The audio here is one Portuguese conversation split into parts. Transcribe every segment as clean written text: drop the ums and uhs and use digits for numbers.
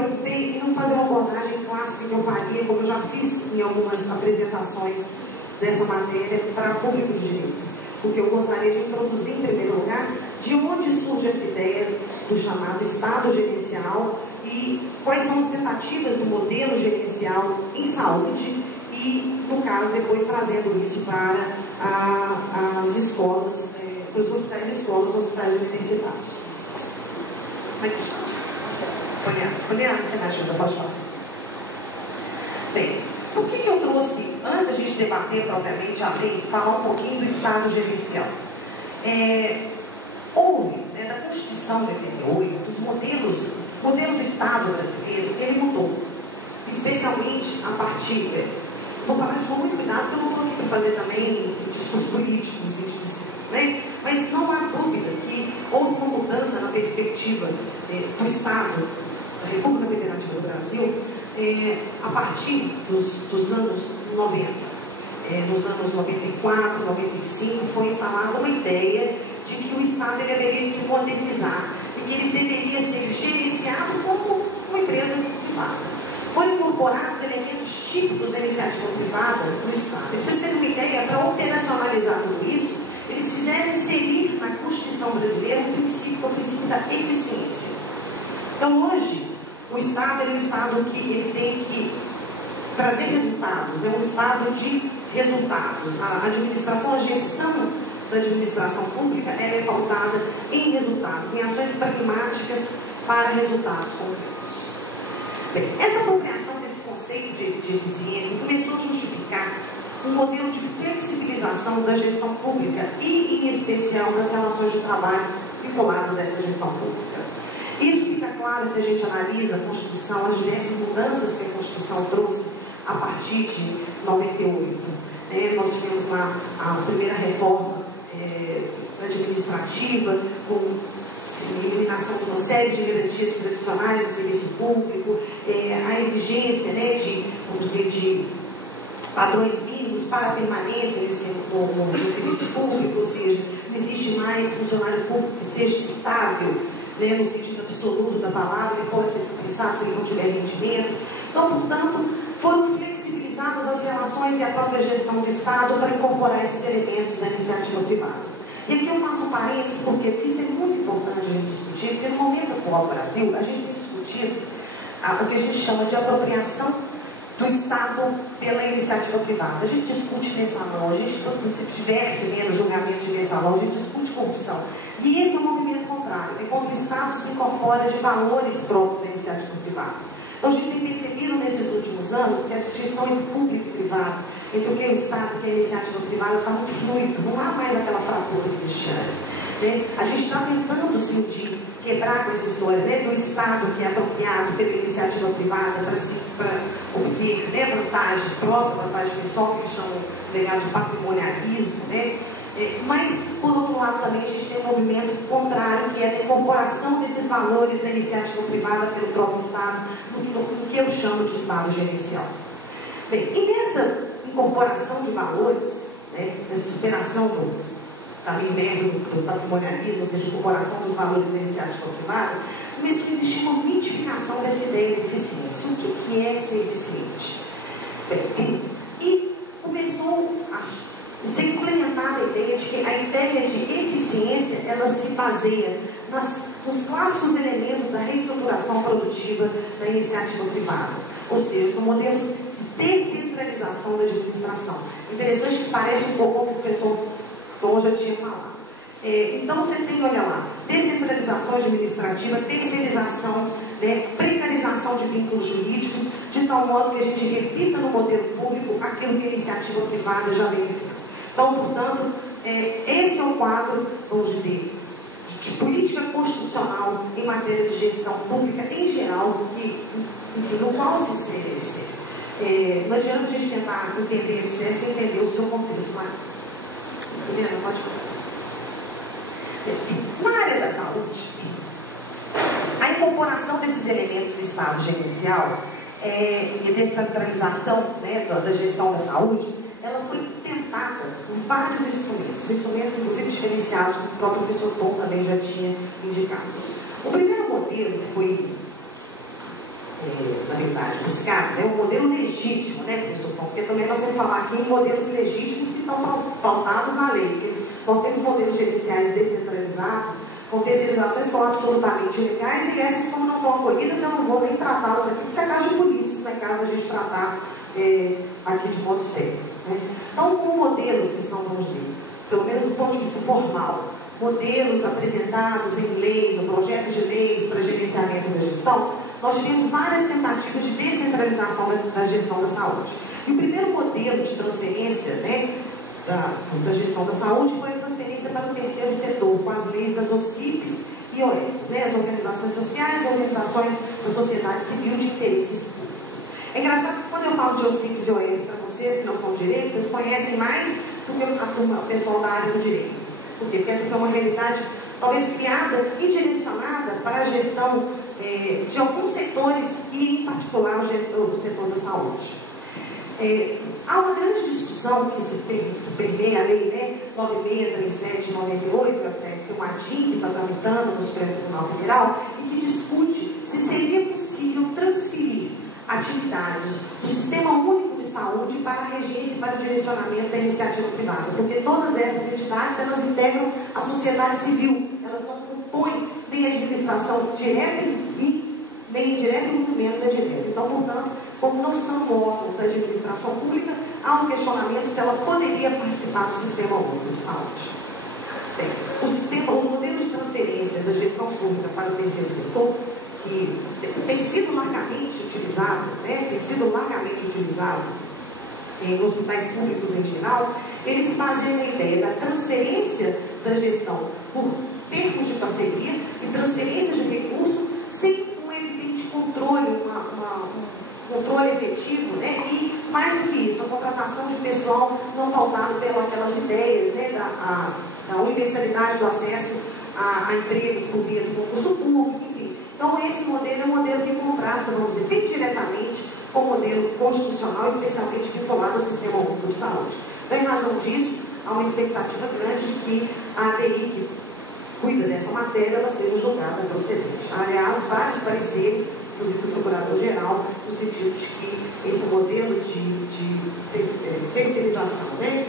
preocupei em não fazer uma abordagem clássica que eu faria, como eu já fiz em algumas apresentações dessa matéria para público de direito. Porque eu gostaria de introduzir, em primeiro lugar, de onde surge essa ideia do chamado Estado gerencial e quais são as tentativas do modelo gerencial em saúde e, no caso, depois trazendo isso para as escolas, para os hospitais de escolas, os hospitais universitários. Mas, Poliana, você me ajuda, pode falar. Bem, por que eu trouxe, antes da gente debater propriamente a lei, falar um pouquinho do Estado gerencial? Houve, da Constituição de 88, o modelo do Estado brasileiro, ele mudou. Especialmente a partir, vou falar isso com muito cuidado, porque eu não estou aqui para fazer também discurso político, no sentido assim, né? Mas não há dúvida que houve uma mudança na perspectiva do Estado, da República Federativa do Brasil, a partir dos anos 90. Nos anos 94, 95, foi instalada uma ideia de que o Estado deveria se modernizar e que ele deveria ser gerenciado como uma empresa privada. Foram incorporados elementos típicos da iniciativa privada no Estado. Para vocês terem uma ideia, para operacionalizar tudo isso, eles fizeram inserir na Constituição brasileira o princípio da eficiência. Então, hoje, o Estado é um Estado que ele tem que trazer resultados, é um Estado de resultados. A administração, a gestão da administração pública, ela é pautada em resultados, em ações pragmáticas para resultados concretos. Bem, essa apropriação desse conceito de eficiência começou a justificar um modelo de flexibilização da gestão pública e, em especial, das relações de trabalho vinculadas a essa gestão pública. Isso fica claro se a gente analisa a Constituição, as diversas mudanças que a Constituição trouxe a partir de 98. Nós tivemos lá a primeira reforma administrativa, com eliminação de uma série de garantias tradicionais do serviço público, a exigência de padrões mínimos para a permanência no serviço público, ou seja, não existe mais funcionário público que seja estável, no sentido absoluto da palavra, ele pode ser dispensado se ele não tiver rendimento. Então, portanto, foram flexibilizadas as relações e a própria gestão do Estado para incorporar esses elementos da iniciativa privada. E aqui eu faço um parênteses, porque isso é muito importante a gente discutir, porque no momento atual do Brasil, a gente tem discutido o que a gente chama de apropriação do Estado pela iniciativa privada. A gente discute mensalão, a gente se diverte no julgamento de mensalão, a gente discute corrupção. E esse é um movimento contrário, é quando o Estado se incorpora de valores próprios da iniciativa privada. Então a gente tem percebido nesses últimos anos que a distinção entre público e privado, entre o que é o Estado e o que é a iniciativa privada, está muito fluido, não há mais aquela fratura que existia antes. A gente está tentando cindir, quebrar com essa história do Estado que é apropriado pela iniciativa privada para obter vantagem própria, vantagem pessoal, que eles chamam legado de patrimonialismo, mas, por outro lado, também a gente tem um movimento contrário, que é a incorporação desses valores da iniciativa privada pelo próprio Estado, no que eu chamo de Estado gerencial. Bem, e nessa incorporação de valores, nessa superação também mesmo do patrimonialismo, ou seja, incorporação dos valores da iniciativa privada, começou a existir uma mitificação dessa ideia de eficiência. O que é ser eficiente? Bem, e começou a ser implementada a ideia de que a ideia de eficiência, ela se baseia nos clássicos elementos da reestruturação produtiva da iniciativa privada. Ou seja, são modelos de descentralização da administração. Interessante que parece um pouco com o professor Tom já tinha falado. Então você tem, olha lá, descentralização administrativa, terceirização, precarização de vínculos jurídicos, de tal modo que a gente repita no modelo público aquilo que a iniciativa privada já vem feito. Então, portanto, esse é o quadro, vamos dizer, de política constitucional em matéria de gestão pública em geral, no qual se insere esse. Não adianta a gente tentar entender o CES e entender o seu contexto, mas não pode falar. Na área da saúde, a incorporação desses elementos do Estado gerencial e descentralização da gestão da saúde, ela foi tentada com vários instrumentos inclusive diferenciados, que o próprio professor Tom também já tinha indicado. O primeiro modelo que foi verdade, buscar, né, um modelo legítimo, né, professor? Porque também nós vamos falar aqui em modelos legítimos que estão pautados na lei. Porque nós temos modelos gerenciais descentralizados, com terceirizações que são absolutamente legais, e essas, como não estão acolhidas, eu não vou nem tratá-las aqui, porque você acha por isso, não é caso a gente tratar aqui de modo sério. Né? Então, com modelos que são, vamos dizer, pelo menos do ponto de vista formal, modelos apresentados em leis ou projetos de leis para gerenciamento da gestão, nós tivemos várias tentativas de descentralização da gestão da saúde. E o primeiro modelo de transferência, né, da gestão da saúde foi a transferência para o terceiro setor, com as leis das OCIPs e OS, né, as organizações sociais e organizações da sociedade civil de interesses públicos. É engraçado que quando eu falo de OCIPs e OS para vocês, que não são direitos, vocês conhecem mais do que a turma, o pessoal da área do direito. Por quê? Porque essa foi uma realidade talvez criada e direcionada para a gestão de alguns setores e, em particular, o setor da saúde. Há uma grande discussão que se permeia a lei, né, 9637 98, que o ADIM está tramitando no Supremo Tribunal Federal, e que discute se seria possível transferir atividades do Sistema Único de Saúde para a regência e para o direcionamento da iniciativa privada, porque todas essas entidades, elas integram a sociedade civil, elas não compõem nem a administração direta nem indireta e muito menos a direta. Então, portanto, como não são órgãos da administração pública, há um questionamento se ela poderia participar do Sistema Único de Saúde. O modelo de transferência da gestão pública para o terceiro setor, que tem sido largamente utilizado, em hospitais públicos em geral, eles fazem a ideia da transferência da gestão por termos de parceria e transferência de recursos sem um evidente controle, um controle efetivo, né? E mais do que isso, a contratação de pessoal não pautado pelas ideias, né, da universalidade do acesso a empregos por via do concurso público, enfim. Então, esse modelo é um modelo que contrasta, vamos dizer, bem diretamente com o modelo constitucional, especialmente vinculado ao Sistema Único de Saúde. Então, em razão disso, há uma expectativa grande de que a ADI, que cuida dessa matéria, ela seja julgada procedente. Aliás, vários pareceres, inclusive do Procurador-Geral, no sentido de que esse modelo de terceirização, né,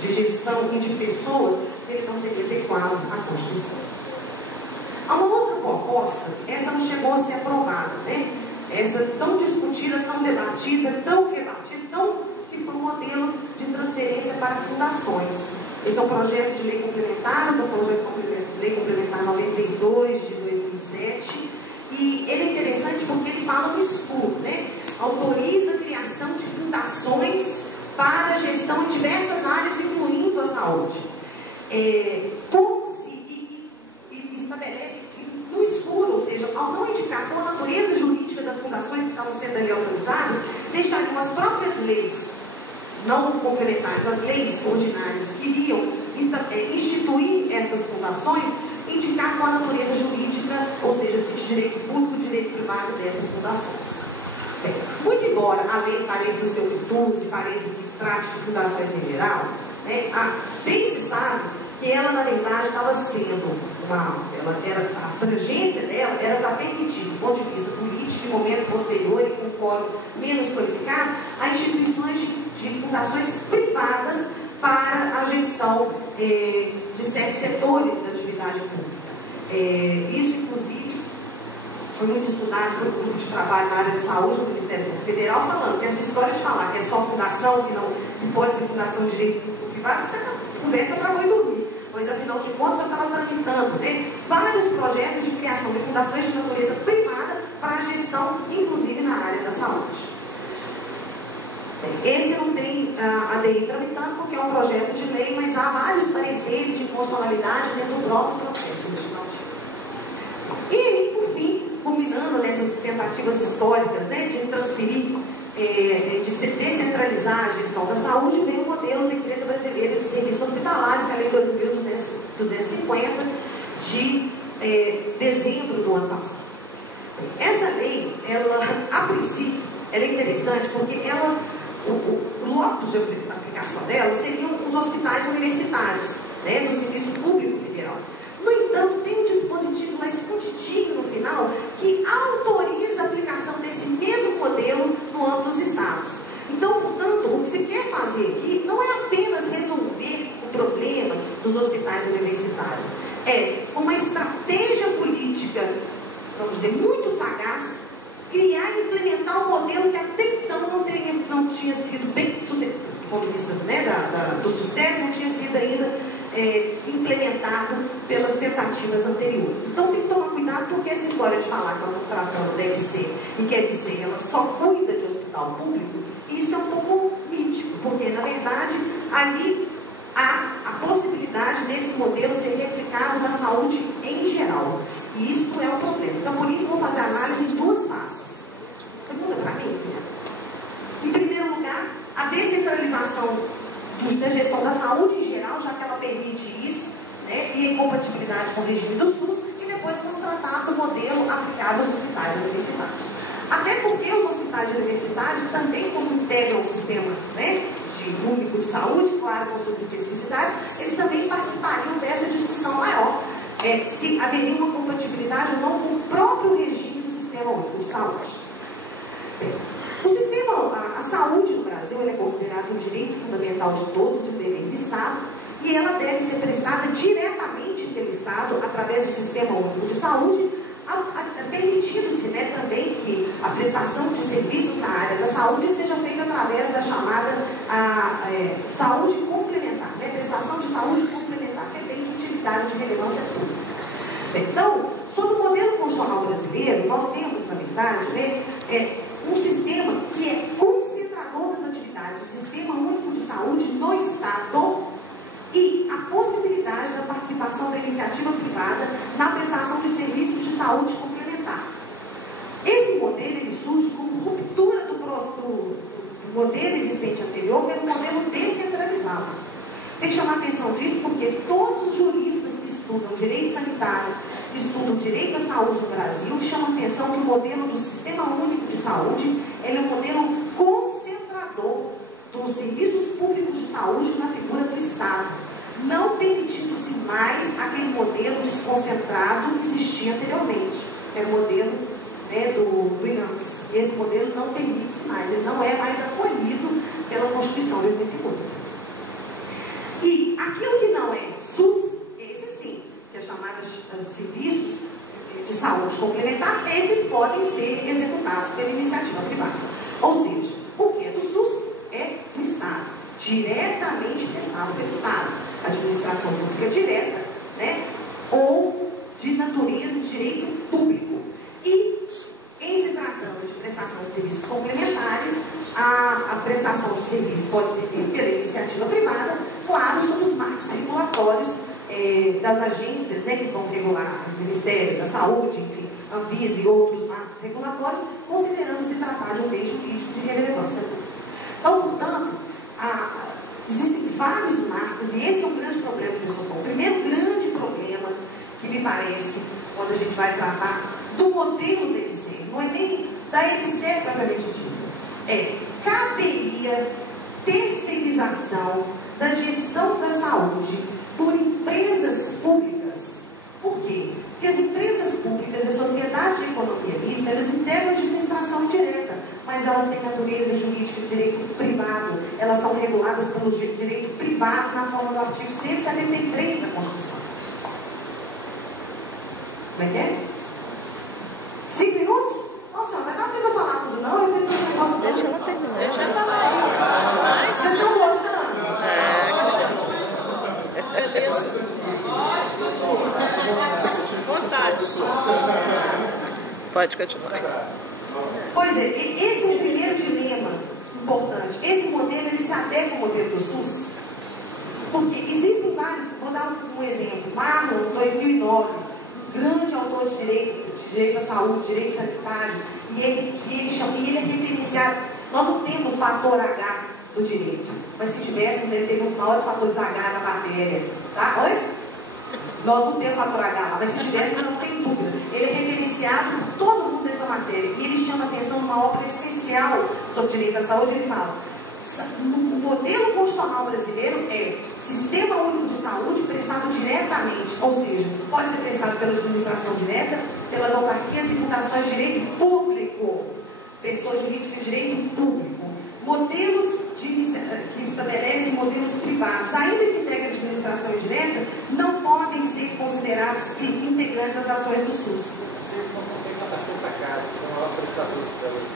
de gestão e de pessoas, ele não seria adequado à Constituição. Há uma outra proposta, essa não chegou a ser aprovada, né? Essa tão discutida, tão debatida, tão rebatida, que foi um modelo de transferência para fundações. Esse é um projeto de lei complementar, do projeto de lei complementar 92 de 2007, e ele é interessante porque ele fala no escuro, né? Autoriza a criação de fundações para a gestão em diversas áreas, incluindo a saúde. Como se estabelece que no escuro, ou seja, ao não indicar qual a natureza jurídica das fundações que estavam sendo ali autorizadas, deixariam as próprias leis não complementares, as leis ordinárias que iriam instituir essas fundações, indicar qual a natureza jurídica, ou seja, se de direito público, direito privado dessas fundações. Bem, muito embora a lei pareça ser virtudes e pareça que trate de fundações em geral, né, bem se sabe que ela, na verdade, estava sendo a abrangência dela era para permitir, do ponto de vista político, em momento posterior e com quórum menos qualificado, a instituições de fundações privadas para a gestão de certos setores da atividade pública. Isso, inclusive, foi muito estudado pelo grupo de trabalho na área de saúde do Ministério Federal, falando que essa história de falar que é só fundação, que pode ser fundação de direito público privado, isso é conversa para mãe dormir. Pois, afinal de contas, eu estava tramitando, né, vários projetos de criação de fundações de natureza privada para a gestão, inclusive na área da saúde. Esse não tem a ADI tramitando porque é um projeto de lei, mas há vários pareceres de constitucionalidade dentro do próprio processo legislativo. E, por fim, culminando nessas tentativas históricas, né, de transferir, de descentralizar a gestão da saúde, vem o modelo da Empresa Brasileira de Serviços Hospitalares, que é a Lei 2250, de dezembro do ano passado. Essa lei, ela, a princípio, ela é interessante porque ela, o locus de aplicação dela seriam os hospitais universitários, né, do Serviço Público Federal. No entanto, tem um dispositivo lá escondido no final que autoriza a aplicação desse universitários. É uma estratégia política, vamos dizer, muito sagaz, criar e implementar um modelo que até então não tinha sido bem sucedido, do ponto de vista, né, do sucesso, não tinha sido ainda implementado pelas tentativas anteriores. Então tem que tomar cuidado, porque essa história de falar que ela está tratando da EBC e que a EBC ela só cuida de hospital público, isso é um pouco mítico, porque na verdade ali há a possibilidade desse modelo ser replicado na saúde em geral. E isso é um problema. Então por isso vou fazer análise em duas fases. Pergunta para mim? Em primeiro lugar, a descentralização da gestão da saúde em geral, já que ela permite isso, né, e em compatibilidade com o regime do SUS, e depois vamos tratar do modelo aplicado aos hospitais universitários. Até porque os hospitais universitários também, como integram o sistema, né, único de saúde, claro, com suas especificidades, eles também participariam dessa discussão maior, se haveria uma compatibilidade ou não com o próprio regime do sistema único de saúde. A saúde no Brasil é considerada um direito fundamental de todos, de dever do Estado, e ela deve ser prestada diretamente pelo Estado, através do Sistema Único de Saúde, permitindo-se, né, também que a prestação de serviços na área da saúde seja feita através da chamada saúde complementar, né, prestação de saúde complementar, que tem utilidade de relevância pública. Então, sobre o modelo constitucional brasileiro, nós temos, na verdade, né, um sistema que é concentrador das atividades, o Sistema Único de Saúde no Estado, e a possibilidade da participação da iniciativa privada na prestação de serviços de saúde complementar. Esse modelo ele surge como ruptura do modelo existente anterior, que era um modelo descentralizado. Tem que chamar a atenção disso porque todos os juristas que estudam direito sanitário, que estudam direito à saúde no Brasil, chamam a atenção que o modelo do Sistema Único de Saúde ele é um modelo concentrador dos serviços públicos de saúde na figura do Estado, não permitindo-se mais aquele modelo desconcentrado que existia anteriormente, que era o modelo, né, do INAMPS. Esse modelo não permite-se mais, ele não é mais acolhido pela Constituição de 88. E aquilo que não é SUS, esse sim, que é chamado de serviços de saúde complementar, esses podem ser executados pela iniciativa privada. Ou seja, o que é do SUS é do Estado, diretamente prestado pelo Estado, administração pública direta, né, ou de natureza de direito público. E, em se tratando de prestação de serviços complementares, a prestação de serviços pode ser feita pela iniciativa privada, claro, sob os marcos regulatórios das agências, né, que vão regular o Ministério da Saúde, enfim, Anvisa e outros marcos regulatórios, considerando se tratar de um bem jurídico de relevância pública. Então, portanto, existem vários marcos, e esse é um grande problema, professor Tom. O primeiro grande problema que me parece, quando a gente vai tratar do modelo da EBC, não é nem da EBC propriamente dita, caberia terceirização da gestão da saúde por empresas públicas. Por quê? Porque as empresas públicas e a sociedade de economia mista, elas integram a administração direta, mas elas têm natureza jurídica de direito privado, elas são reguladas pelo direito privado na forma do artigo 173 da Constituição. Como é que é? 5 minutos? Nossa, não dá pra eu falar tudo não, eu pensei no negócio. Deixa ela terminar. Deixa eu falar. Vocês estão gostando? Beleza. Vontade. Pode continuar. Pois é, esse é o primeiro dilema importante. Esse modelo, ele se adequa ao modelo do SUS, porque existem vários, vou dar um exemplo. Marlon, 2009, grande autor de direito à saúde, direito sanitário, e ele é referenciado. Nós não temos fator H do direito, mas se tivéssemos, ele teria os maiores fatores H na matéria. Tá? Oi? Nós não temos fator H lá, mas se tivéssemos, não tem dúvida. Ele é referenciado por todo mundo dessa matéria, e ele chama atenção numa obra essencial sobre direito à saúde. Ele fala: o modelo constitucional brasileiro é Sistema Único de Saúde prestado diretamente, ou seja, pode ser prestado pela administração direta, pelas autarquias e fundações de direito público, pessoas jurídicas de direito público, modelos que estabelecem modelos privados, ainda que integrem a administração indireta, não podem podem ser considerados integrantes das ações do SUS. Você não tem capacidade para casa, é o maior prestador de saúde.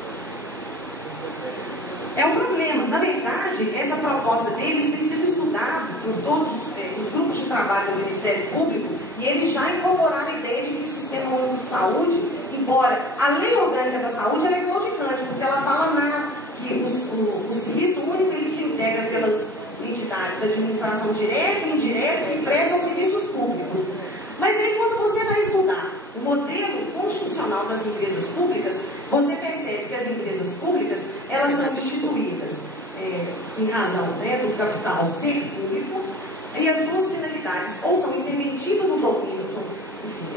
É um problema. Na verdade, essa proposta deles tem sido estudada por todos os grupos de trabalho do Ministério Público e eles já incorporaram a ideia de que o Sistema Único de Saúde, embora a Lei Orgânica da Saúde ela é claudicante, porque ela fala que o Serviço Único ele se integra pelas entidades da administração direta e indireta que prestam serviços públicos. Mas aí, quando você vai estudar o modelo constitucional das empresas públicas, você percebe que as empresas públicas elas são instituídas em razão do capital ser público e as suas finalidades ou são interventivas no domínio,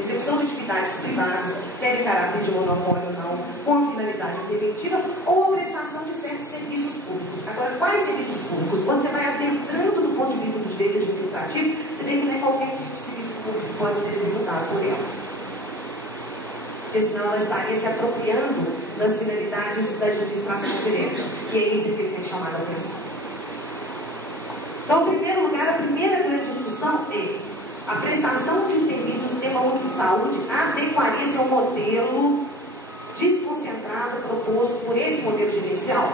execução de atividades privadas, quer em caráter de monopólio ou não, com a finalidade interventiva, ou a prestação de certos serviços públicos. Agora, quais serviços públicos? Quando você vai adentrando do ponto de vista do direito administrativo, você vê que não é qualquer tipo de serviço público que pode ser executado por ela. Porque senão ela estaria se apropriando das finalidades da administração direta. E é isso que tem chamado a atenção. Então, em primeiro lugar, a primeira grande discussão é a prestação de serviços no Sistema Único de Saúde adequaria-se ao modelo desconcentrado proposto por esse modelo gerencial?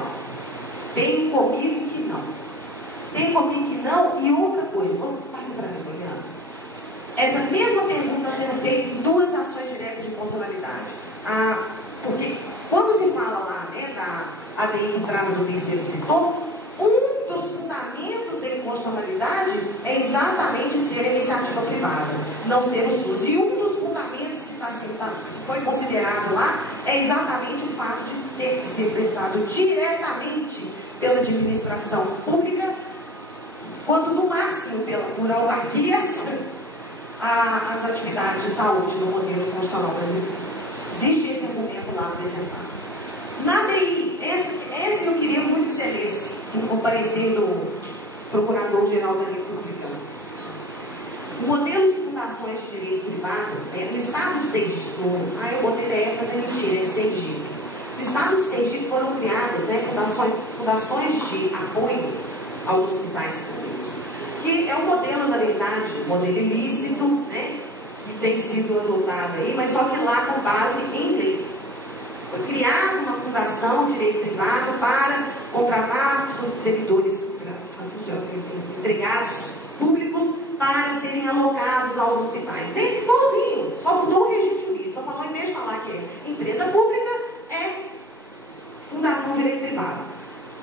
Tem comigo que não. Tem comigo que não. E outra coisa, vamos passar para mim, Poliana. Essa mesma pergunta sendo feita em duas ações diretas de constitucionalidade. Porque quando se fala lá da ADI entrada no terceiro setor, um dos fundamentos da inconstitucionalidade é exatamente ser a iniciativa privada, não ser o SUS. E um dos fundamentos que foi considerado lá é exatamente o fato de ter que ser prestado diretamente pela administração pública, quando no máximo por autarquias, as atividades de saúde no modelo constitucional brasileiro. Existe esse argumento lá apresentado. Na DI, esse eu queria muito que você lesse, no parecer do Procurador-Geral da República. O modelo de fundações de direito privado, no estado de Sergipe, eu botei da época da mentira, de Sergipe. No estado de Sergipe foram criadas fundações de apoio aos hospitais públicos, que é um modelo, na verdade, um modelo ilícito, que tem sido adotado aí, mas só que lá com base em lei. Foi criada uma fundação de direito privado para contratar servidores, empregados públicos para serem alocados aos hospitais. Tem igualzinho, só mudou o regime jurídico, só falou, em vez de falar que é empresa pública, é fundação de direito privado.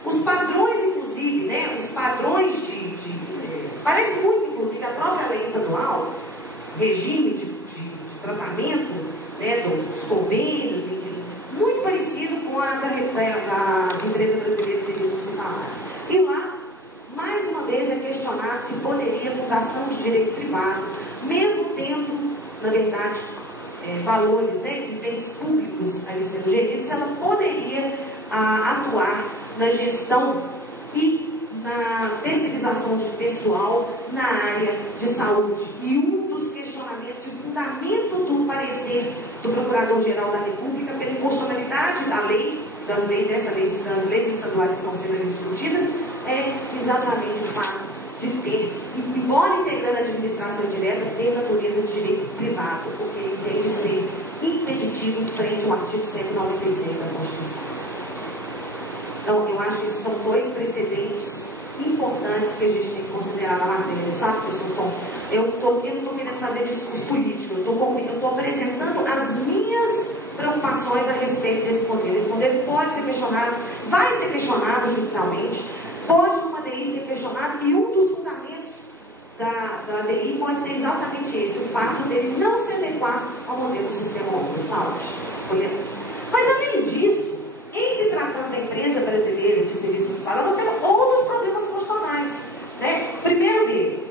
Os padrões, inclusive, os padrões parece muito, inclusive, a própria lei estadual, regime de tratamento, dos convênios, enfim, muito parecido com a da Empresa Brasileira de Serviços Hospitalares. E lá, mais uma vez, é questionado se poderia a fundação de direito privado, mesmo tendo, na verdade, valores e bens públicos ali sendo geridos, ela poderia atuar na gestão e na terceirização de pessoal na área de saúde. E um dos questionamentos, o fundamento do parecer do Procurador-Geral da República pela inconstitucionalidade da lei, das leis estaduais que estão sendo discutidas, é exatamente o fato de ter, embora integrando a administração direta, ter natureza de direito privado, porque ele tem de ser impeditivo frente ao artigo 196 da Constituição. Então, eu acho que esses são dois precedentes importantes que a gente tem que considerar na matéria, sabe, professor? Eu não estou querendo fazer discurso político, eu estou apresentando as minhas preocupações a respeito desse modelo. Esse modelo pode ser questionado, vai ser questionado judicialmente, pode numa DI ser questionado, e um dos fundamentos da DI pode ser exatamente esse, o fato dele não se adequar ao modelo do Sistema Único de Saúde. Mas, além disso, em se tratando da Empresa Brasileira de Serviços Hospitalares, nós temos outros problemas constitucionais. Primeiro dele,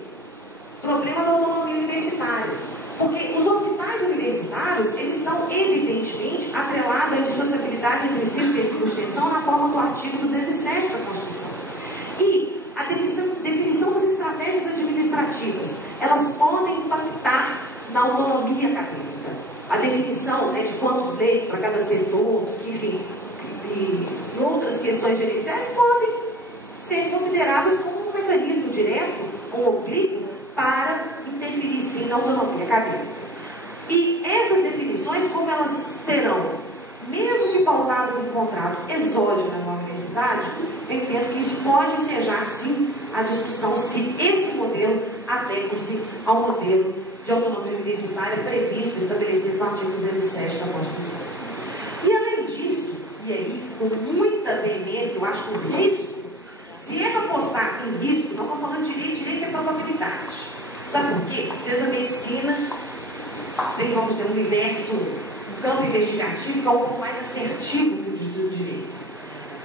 problema da autonomia universitária. Porque os hospitais universitários, eles estão evidentemente atrelados à dissociabilidade entre ensino, pesquisa e extensão na forma do artigo 207 da Constituição. E a definição das estratégias administrativas, elas podem impactar na autonomia acadêmica. A definição de quantos leitos para cada setor, enfim, e outras questões gerenciais podem ser consideradas como um mecanismo direto ou oblíquo para interferir sim autonomia acadêmica. E essas definições, como elas serão, mesmo que pautadas em contrato exógeno na universidade, eu entendo que isso pode ensejar, sim, a discussão se esse modelo adequa-se ao modelo de autonomia universitária previsto, estabelecido no artigo 207 da Constituição. E além disso, e aí com muita veemência, eu acho que o risco, se é para apostar em risco, nós estamos falando de direito é probabilidade. Sabe por quê? Vocês da medicina tem, vamos ter um universo, um campo investigativo que é um pouco mais assertivo do direito.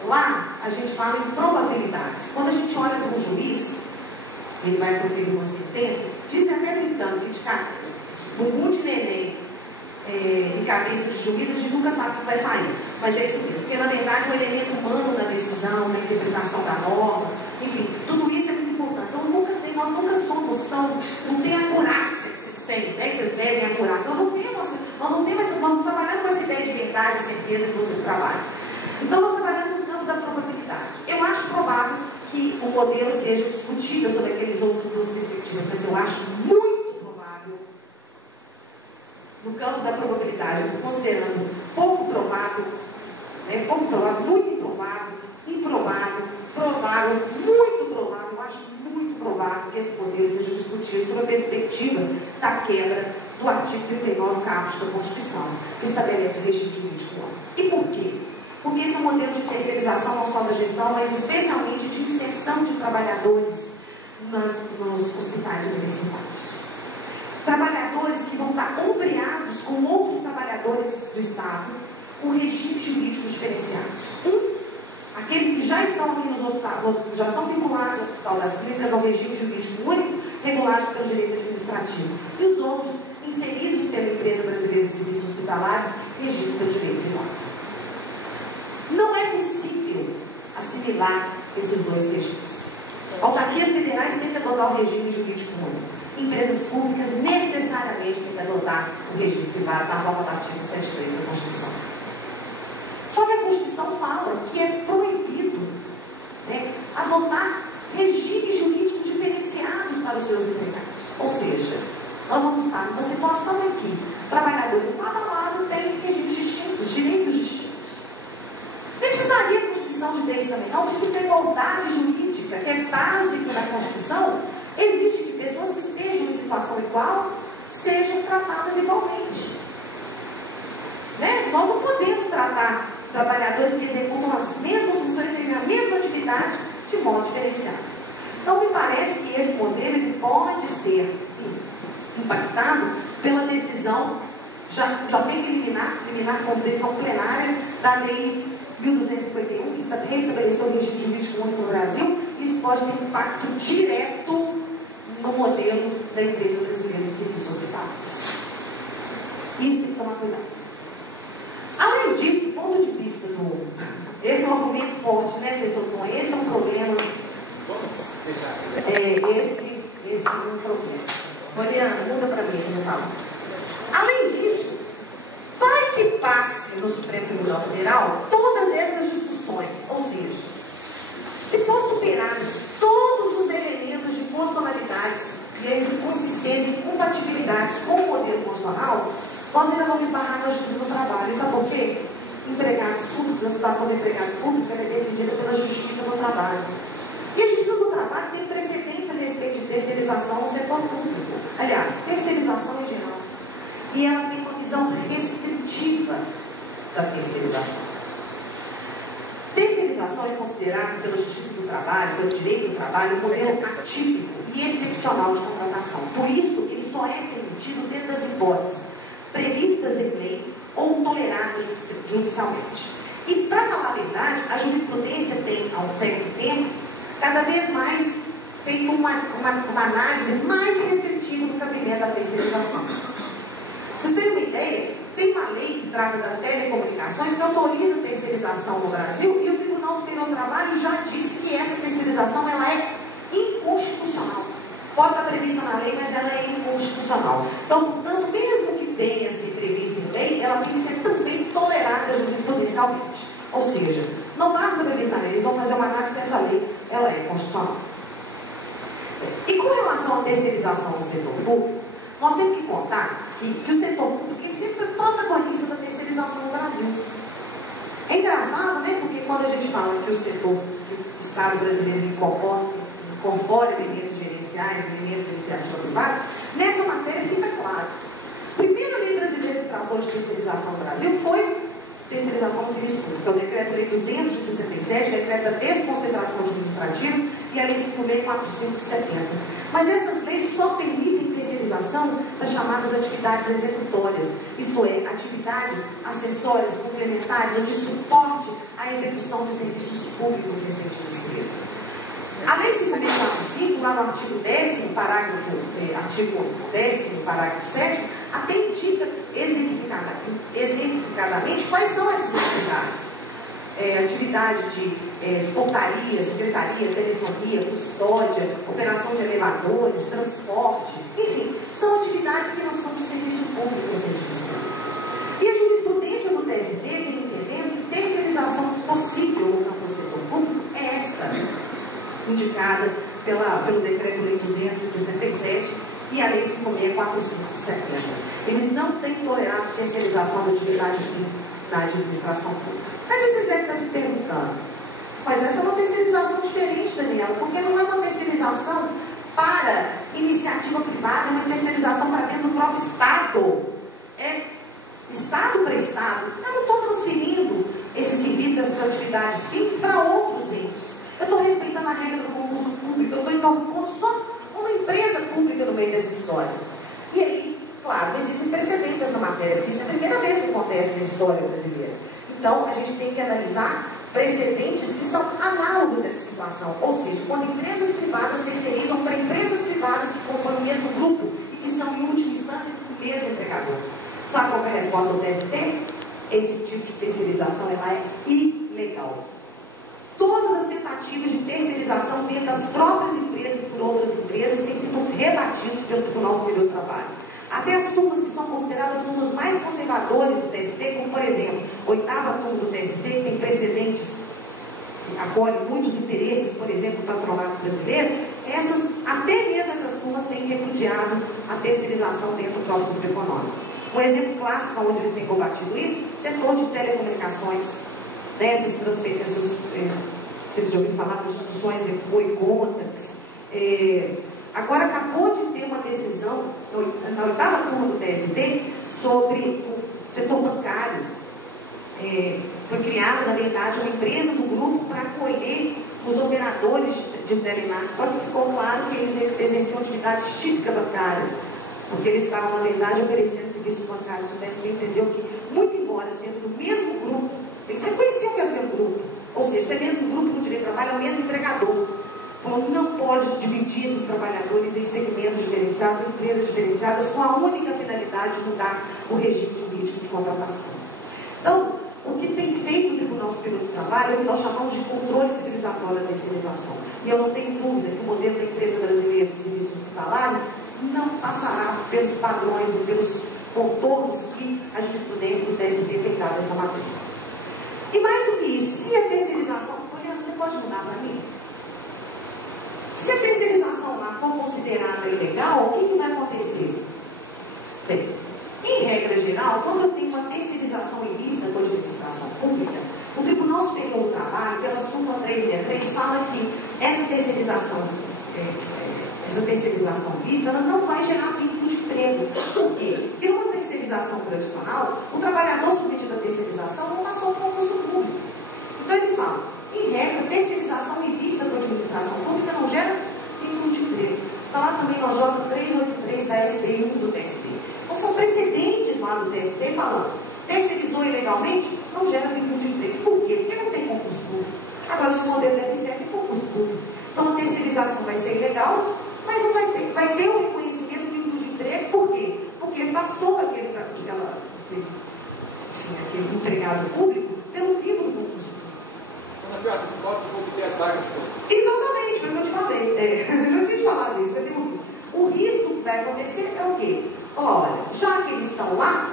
Lá, a gente fala em probabilidades. Quando a gente olha para um juiz, ele vai proferir uma sentença, diz até brincando que de bumbum de neném de cabeça de juiz, a gente nunca sabe o que vai sair. Mas é isso mesmo. Porque, na verdade, o elemento humano na decisão, na interpretação da norma, enfim, tudo isso é muito importante. Então, nós nunca somos tão... Não tem a acurácia que vocês têm, né? Que vocês devem acurar. Nós não trabalhamos com essa ideia de verdade, certeza que vocês trabalham. Então, nós trabalhamos no campo da probabilidade. Eu acho provável que o modelo seja discutido sobre aqueles outros duas perspectivas, mas eu acho muito provável, no campo da probabilidade, considerando pouco provável, né, pouco provável, muito improvável, improvável, provável, muito provável, eu acho muito provável que esse modelo seja discutido sob a perspectiva da quebra do artigo 39 caput da Constituição, que estabelece o regime jurídico. E por quê? Porque esse é um modelo de terceirização não só da gestão, mas especialmente de inserção de trabalhadores nos hospitais universitários. Trabalhadores que vão estar ombreados com outros trabalhadores do Estado, com regimes jurídicos diferenciados. Aqueles que já estão aqui nos hospitais, já são vinculados ao Hospital das Clínicas ao regime jurídico único, regulados pelo direito administrativo. E os outros, inseridos pela Empresa Brasileira de Serviços Hospitalares, regidos pelo direito privado. Não é possível assimilar esses dois regimes. Autarquias federais têm que adotar o regime jurídico único. Empresas públicas necessariamente têm que adotar o regime privado na forma do artigo 73 da Constituição. Só que a Constituição fala que é proibido, né, adotar regimes jurídicos diferenciados para os seus empregados. Ou seja, nós vamos estar numa situação em que trabalhadores lado a lado têm regimes distintos, direitos distintos. Nem precisaria a Constituição dizer isso também, não, porque a igualdade jurídica, que é básica da Constituição, exige que pessoas que estejam em situação igual sejam tratadas igualmente. Né? Nós não podemos tratar trabalhadores que executam as mesmas funções, têm a mesma atividade, de modo diferenciado. Então, me parece que esse modelo ele pode ser impactado pela decisão, já tem que eliminar como decisão plenária da Lei 1251, que restabeleceu o regime jurídico único no Brasil. Isso pode ter impacto direto no modelo da Empresa Brasileira de Serviços Hospitalares. Isso tem que tomar cuidado. Além disso, do ponto de vista esse é um argumento forte, né, professor Tom? Esse é um problema. Esse é um problema. Mariana, muda para mim, como eu falo. Além disso, vai que passe no Supremo Tribunal Federal todas essas discussões. Ou seja, se for superados todos os elementos de funcionalidades e as inconsistências e incompatibilidades com o modelo constitucional, nós ainda vamos esbarrar na justiça do trabalho. Sabe por quê? Empregados públicos, a situação do empregado público é decidida pela justiça do trabalho. E a justiça do trabalho tem precedência a respeito de terceirização no setor público. Aliás, terceirização em geral. E ela tem uma visão restritiva da terceirização. Terceirização é considerada pela justiça do trabalho, pelo direito do trabalho, um modelo atípico e excepcional de contratação. Por isso, ele só é permitido dentro das hipóteses previstas em lei ou toleradas judicialmente. E, para falar a verdade, a jurisprudência tem, ao certo tempo, cada vez mais feito uma análise mais restritiva do cabimento da terceirização. Vocês têm uma ideia? Tem uma lei que trata das telecomunicações que autoriza a terceirização no Brasil e o Tribunal Superior do Trabalho já disse que essa terceirização ela é inconstitucional. Pode estar prevista na lei, mas ela é inconstitucional. Então, portanto, mesmo que venha a ser prevista em lei, ela tem que ser também tolerada jurisprudencialmente. Ou seja, não basta prevista na lei, eles vão fazer uma análise se essa lei ela é constitucional. E com relação à terceirização no setor público, Nós temos que contar que o setor público ele sempre foi protagonista da terceirização no Brasil. É engraçado, né? Porque quando a gente fala que o setor, que o Estado brasileiro incorpora elementos gerenciais, elementos de iniciativa privada, nessa matéria fica claro. A primeira lei brasileira que tratou de terceirização no Brasil foi terceirização do serviço público. Então, o Decreto-Lei 200 de 67, Decreto da Desconcentração Administrativa e a Lei 5.470. Mas essas leis só permitem terceirização das chamadas atividades executórias, isto é, atividades acessórias, complementares ou de suporte à execução de serviços públicos recém-inscritos. A Lei 5.405, lá no artigo 10º, artigo 10º, parágrafo 7º, até indica exemplificadamente quais são essas atividades. Atividade de portaria, secretaria, telefonia, custódia, operação de elevadores, transporte, enfim, são atividades que não são do serviço público recém-inscrito. E a jurisprudência do TST vem entendendo que terceirização possível no campo do setor público é esta, indicada pelo Decreto-Lei 267 e a Lei 5.470. Eles não têm tolerado terceirização da atividade da administração pública. Mas vocês devem estar se perguntando, mas essa é uma terceirização diferente, Daniela, porque não é uma terceirização para iniciativa privada, é uma terceirização para dentro do próprio Estado. É Estado para Estado. Eu não estou transferindo esses serviços, essas atividades fins para outros entes. Eu estou respeitando a regra do concurso público, eu estou incorporando só uma empresa pública no meio dessa história. E aí, claro, existem precedentes nessa matéria, porque isso é a primeira vez que acontece na história brasileira. Então, a gente tem que analisar precedentes que são análogos dessa situação. Ou seja, quando empresas privadas terceirizam para empresas privadas que compõem o mesmo grupo e que são, em última instância, o mesmo empregador. Sabe qual é a resposta do TST? Esse tipo de terceirização ela é ilegal. Todas as tentativas de terceirização dentro das próprias empresas por outras empresas têm sido rebatidas pelo Tribunal Superior do Trabalho. Até as turmas que são consideradas turmas mais conservadoras do TST, como por exemplo, a 8ª turma do TST, que tem precedentes, acolhe muitos interesses, por exemplo, do patronato brasileiro, até mesmo essas turmas têm repudiado a terceirização dentro do próprio grupo econômico. Um exemplo clássico onde eles têm combatido isso, setor de telecomunicações, essas transferências, vocês já ouviram falar das discussões e contras. Agora acabou de ter uma decisão na 8ª turma do TST sobre o setor bancário. Foi criada, na verdade, uma empresa do grupo para acolher os operadores de telemarketing. Só que ficou claro que eles exerciam atividades típicas bancárias, porque eles estavam, na verdade, oferecendo serviços bancários. O TST entendeu que, muito embora sendo do mesmo grupo, eles reconheciam que era o mesmo grupo. Ou seja, se é mesmo grupo no direito de trabalho, é o mesmo empregador. Então, não pode dividir esses trabalhadores em segmentos diferenciados, empresas diferenciadas, com a única finalidade de mudar o regime jurídico de contratação. Então, o que tem feito o Tribunal Superior do Trabalho é o que nós chamamos de controle civilizatório da terceirização. E eu não tenho dúvida que o modelo da empresa brasileira de serviços hospitalares não passará pelos padrões ou pelos contornos que a jurisprudência do TST tem dado essa matéria. E mais do que isso, se a terceirização, você pode mudar para mim? Se a terceirização lá for considerada ilegal, o que vai acontecer? Bem, em regra geral, quando eu tenho uma terceirização ilícita com a administração pública, o Tribunal Superior do Trabalho, pela súmula 363, fala que essa terceirização ilícita ela não vai gerar vínculo de emprego. Por quê? Porque numa terceirização tradicional, o trabalhador submetido à terceirização não passou por concurso público. Então eles falam, em regra, terceirização ilícita com a administração pública não gera vínculo de emprego. Está lá também no J383 da STI1 do TST. Então são precedentes lá do TST falando, terceirizou ilegalmente, não gera vínculo de emprego. Por quê? Porque não tem concurso público. Agora, se o modelo deve ser aqui concurso público. Então a terceirização vai ser ilegal, mas não vai ter um reconhecimento do vínculo de emprego. Por quê? Porque ele passou aquele empregado público pelo crivo do concurso público. Você pode obter as vagas todas. Exatamente, foi o que eu te falei. Eu não tinha te falado isso. O risco que vai acontecer é o quê? Olha, já que eles estão lá,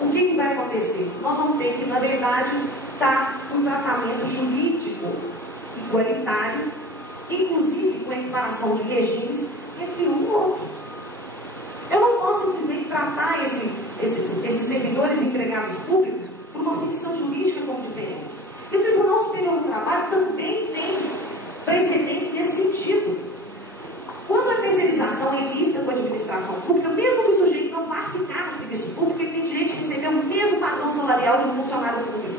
o que vai acontecer? Nós vamos ter que, na verdade, dar um tratamento jurídico igualitário, inclusive com a equiparação de regimes entre um e outro. Eu não tratar esses servidores e empregados públicos por uma ficção jurídica como diferentes. E o Tribunal Superior do Trabalho também tem precedentes nesse sentido. Quando a terceirização é vista com a administração pública, mesmo que o sujeito não vá ficar no serviço público, ele tem direito de receber o mesmo padrão salarial de um funcionário público.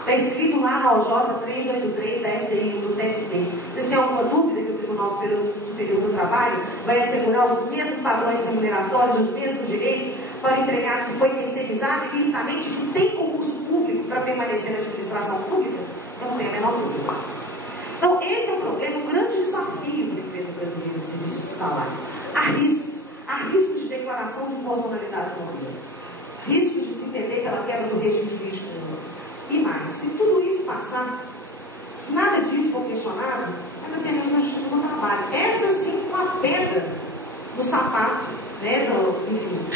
Está escrito lá na OJ 383 da STI, do TST. Vocês têm alguma dúvida que o Tribunal Superior do Trabalho vai assegurar os mesmos padrões remuneratórios, os mesmos direitos para o empregado que foi terceirizado ilicitamente, que tem concurso público para permanecer na administração pública? Eu não tenho a menor dúvida. Então, esse é um problema, um grande desafio para a empresa brasileira de serviços hospitalares. Há riscos de declaração de personalidade pública, riscos de se entender pela quebra do regime jurídico. E mais, se tudo isso passar, se nada disso for questionado, nós teremos a justiça do trabalho. Essa sim, uma pedra no sapato, né, enfim,